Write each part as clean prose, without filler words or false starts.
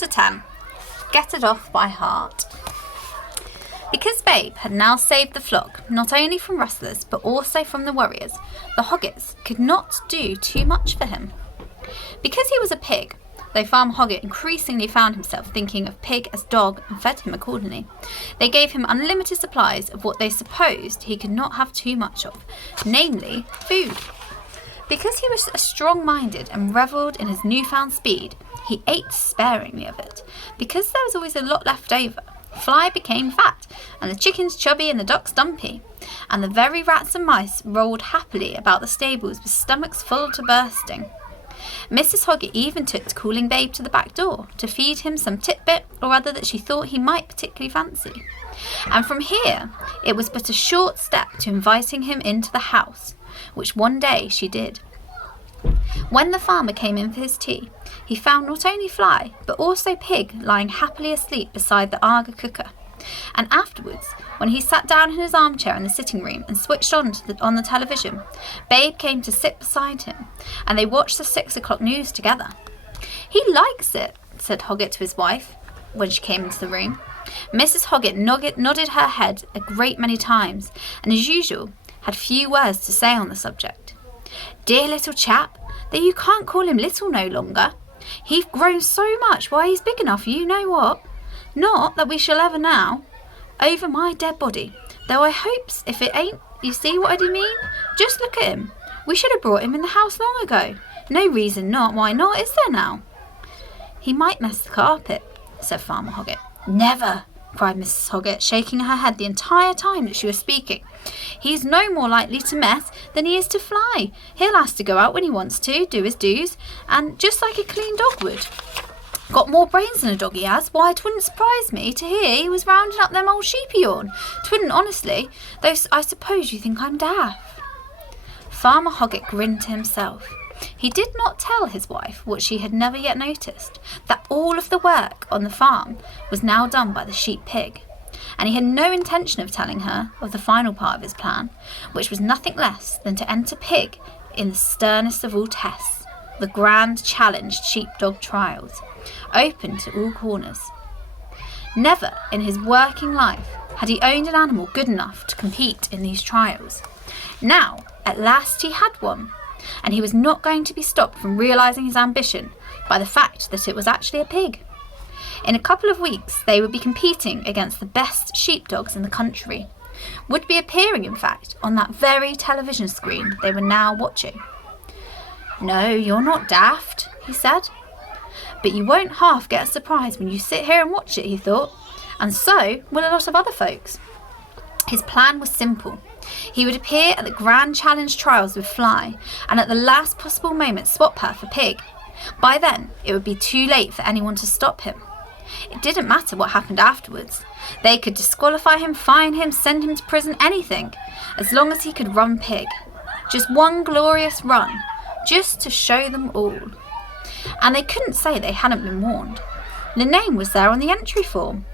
Chapter 10. Get It Off by Heart. Because Babe had now saved the flock, not only from rustlers but also from the warriors, the Hoggets could not do too much for him. Because he was a pig, though Farmer Hoggett increasingly found himself thinking of pig as dog and fed him accordingly, they gave him unlimited supplies of what they supposed he could not have too much of, namely food. Because he was strong-minded and revelled in his newfound speed, he ate sparingly of it. Because there was always a lot left over, Fly became fat, and the chickens chubby and the ducks dumpy, and the very rats and mice rolled happily about the stables with stomachs full to bursting. Mrs. Hoggett even took to calling Babe to the back door to feed him some titbit or other that she thought he might particularly fancy. And from here, it was but a short step to inviting him into the house, which one day she did. When the farmer came in for his tea, he found not only Fly, but also Pig lying happily asleep beside the Aga cooker. And afterwards, when he sat down in his armchair in the sitting room and switched on the television, Babe came to sit beside him, and they watched the 6 o'clock news together. "He likes it," said Hoggett to his wife, when she came into the room. Mrs. Hoggett nodded her head a great many times, and as usual, had few words to say on the subject. "Dear little chap, that you can't call him little no longer. He's grown so much, why he's big enough, you know what. Not that we shall ever now. Over my dead body, though I hopes if it ain't, you see what I do mean? Just look at him. We should have brought him in the house long ago. No reason not, why not, is there now?" "He might mess the carpet," said Farmer Hoggett. "Never," cried Mrs. Hoggett, shaking her head the entire time that she was speaking. "He's no more likely to mess than he is to fly. He'll ask to go out when he wants to, do his dues, and just like a clean dog would. Got more brains than a dog he has. Why, 'twouldn't surprise me to hear he was rounding up them old sheep of yourn. 'Twouldn't, honestly, though I suppose you think I'm daft." Farmer Hoggett grinned to himself. He did not tell his wife what she had never yet noticed, that all of the work on the farm was now done by the sheep pig, and he had no intention of telling her of the final part of his plan, which was nothing less than to enter Pig in the sternest of all tests, the grand challenged sheepdog trials, open to all corners. Never in his working life had he owned an animal good enough to compete in these trials. Now, at last he had one, and he was not going to be stopped from realising his ambition by the fact that it was actually a pig. In a couple of weeks they would be competing against the best sheepdogs in the country, would be appearing in fact on that very television screen they were now watching. "No, you're not daft," he said. "But you won't half get a surprise when you sit here and watch it," he thought, "and so will a lot of other folks." His plan was simple. He would appear at the Grand Challenge trials with Fly, and at the last possible moment swap her for Pig. By then, it would be too late for anyone to stop him. It didn't matter what happened afterwards. They could disqualify him, fine him, send him to prison, anything, as long as he could run Pig. Just one glorious run, just to show them all. And they couldn't say they hadn't been warned. The name was there on the entry form.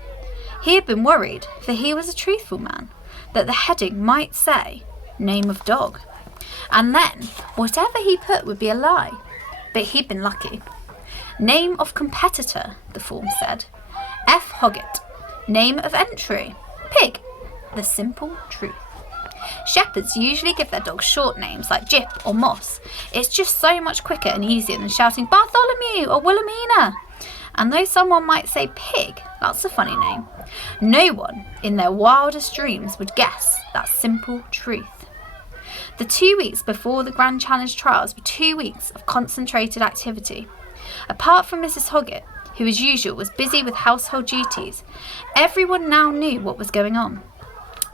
He had been worried, for he was a truthful man, that the heading might say, "Name of dog," and then whatever he put would be a lie. But he'd been lucky. "Name of competitor," the form said. F. Hoggett. Name of entry, Pig. The simple truth. Shepherds usually give their dogs short names like Jip or Moss. It's just so much quicker and easier than shouting Bartholomew or Wilhelmina. And though someone might say Pig, that's a funny name, no one in their wildest dreams would guess that simple truth. The 2 weeks before the Grand Challenge trials were 2 weeks of concentrated activity. Apart from Mrs. Hoggett, who as usual was busy with household duties, everyone now knew what was going on.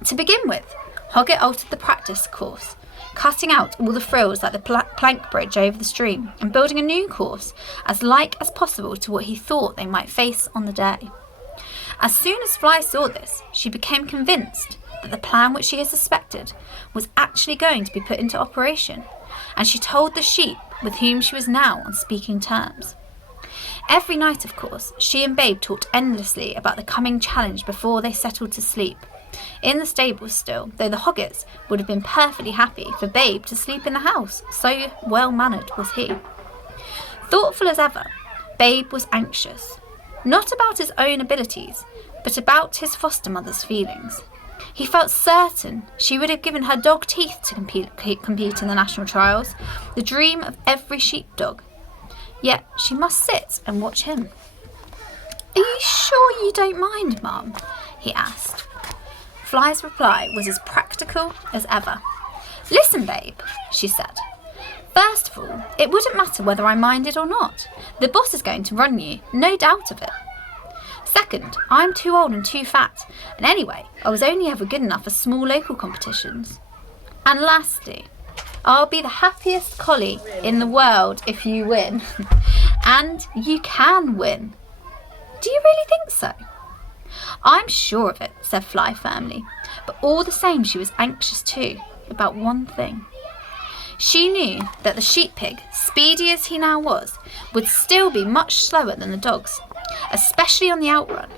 To begin with, Hoggett altered the practice course, cutting out all the frills like the plank bridge over the stream and building a new course as like as possible to what he thought they might face on the day. As soon as Fly saw this, she became convinced that the plan which she had suspected was actually going to be put into operation, and she told the sheep with whom she was now on speaking terms. Every night, of course, she and Babe talked endlessly about the coming challenge before they settled to sleep. In the stables still, though the Hoggetts would have been perfectly happy for Babe to sleep in the house, so well-mannered was he. Thoughtful as ever, Babe was anxious. not about his own abilities, but about his foster mother's feelings. He felt certain she would have given her dog teeth to compete in the national trials, the dream of every sheepdog. Yet she must sit and watch him. "Are you sure you don't mind, Mum?" he asked. Fly's reply was as practical as ever. "Listen, babe," she said. "First of all, it wouldn't matter whether I minded or not. The boss is going to run you, no doubt of it. Second, I'm too old and too fat, and anyway, I was only ever good enough for small local competitions. And lastly, I'll be the happiest collie in the world if you win. And you can win." "Do you really think so?" "I'm sure of it," said Fly firmly, but all the same she was anxious too, about one thing. She knew that the sheep pig, speedy as he now was, would still be much slower than the dogs, especially on the outrun,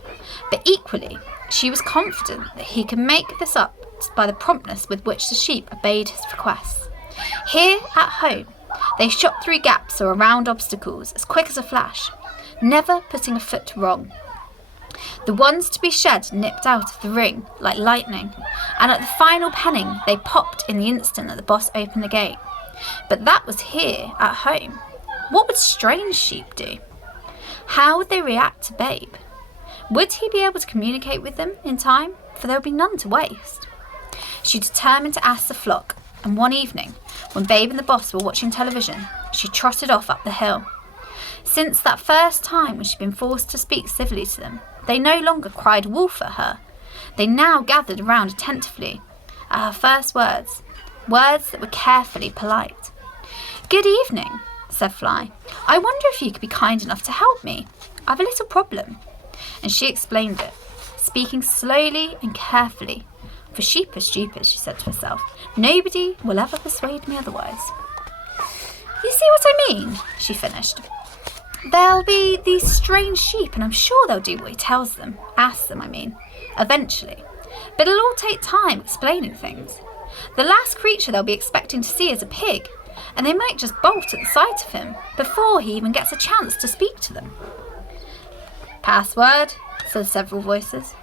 but equally she was confident that he could make this up by the promptness with which the sheep obeyed his requests. Here at home, they shot through gaps or around obstacles as quick as a flash, never putting a foot wrong. The ones to be shed nipped out of the ring like lightning, and at the final penning they popped in the instant that the boss opened the gate. But that was here at home. What would strange sheep do? How would they react to Babe? Would he be able to communicate with them in time? For there would be none to waste. She determined to ask the flock, and one evening, when Babe and the boss were watching television, she trotted off up the hill. Since that first time when she'd been forced to speak civilly to them, they no longer cried wolf at her. They now gathered around attentively at her first words that were carefully polite. "Good evening," said Fly. "I wonder if you could be kind enough to help me. I've a little problem." And she explained it, speaking slowly and carefully. "For sheep are stupid," she said to herself. "Nobody will ever persuade me otherwise." "You see what I mean?" she finished. "There'll be these strange sheep, and I'm sure they'll do what he tells them. Ask them, I mean. Eventually. But it'll all take time explaining things. The last creature they'll be expecting to see is a pig, and they might just bolt at the sight of him before he even gets a chance to speak to them." "Password," said several voices.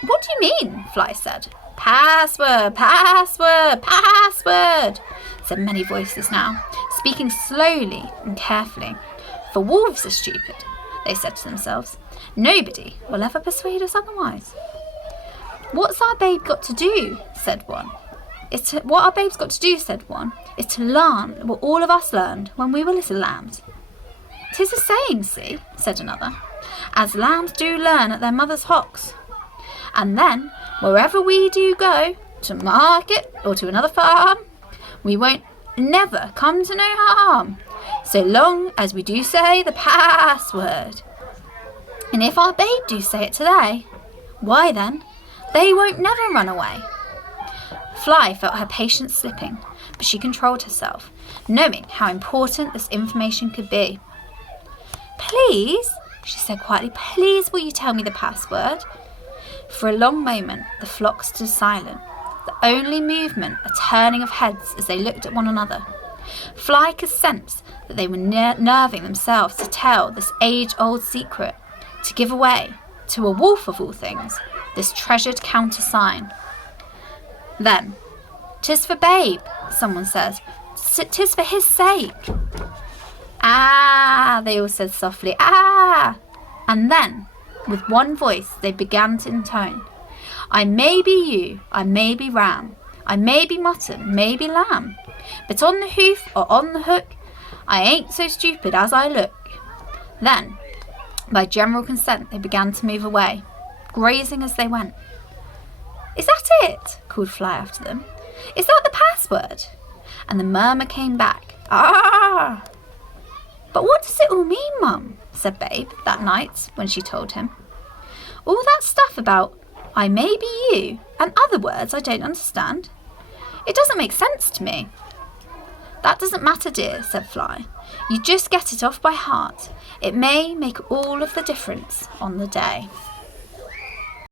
"What do you mean?" Fly said. "Password, password, password," said many voices now, speaking slowly and carefully. "For wolves are stupid," they said to themselves. "Nobody will ever persuade us otherwise." "What's our babe got to do?" said one. "What our babe's got to do," said one, "is to learn what all of us learned when we were little lambs." "'Tis a saying, see," said another, "as lambs do learn at their mother's hocks. And then, wherever we do go, to market or to another farm, we won't never come to no harm, so long as we do say the password. And if our babe do say it today, why then, they won't never run away." Fly felt her patience slipping, but she controlled herself, knowing how important this information could be. "Please," she said quietly, "please will you tell me the password?" For a long moment the flock stood silent, the only movement a turning of heads as they looked at one another. Fly could sense that they were nerving themselves to tell this age-old secret, to give away, to a wolf of all things, this treasured countersign. Then, "'Tis for Babe," someone says. "'Tis for his sake." "Ah," they all said softly, "ah." And then, with one voice, they began to intone. "I may be ewe, I may be ram, I may be mutton, may be lamb, but on the hoof or on the hook, I ain't so stupid as I look." Then, by general consent, they began to move away, grazing as they went. "Is that it?" called Fly after them. "Is that the password?" And the murmur came back, "Ah!" "But what does it all mean, Mum?" said Babe that night when she told him. "All that stuff about 'I may be you' and other words I don't understand. It doesn't make sense to me." "That doesn't matter, dear," said Fly. "You just get it off by heart. It may make all of the difference on the day."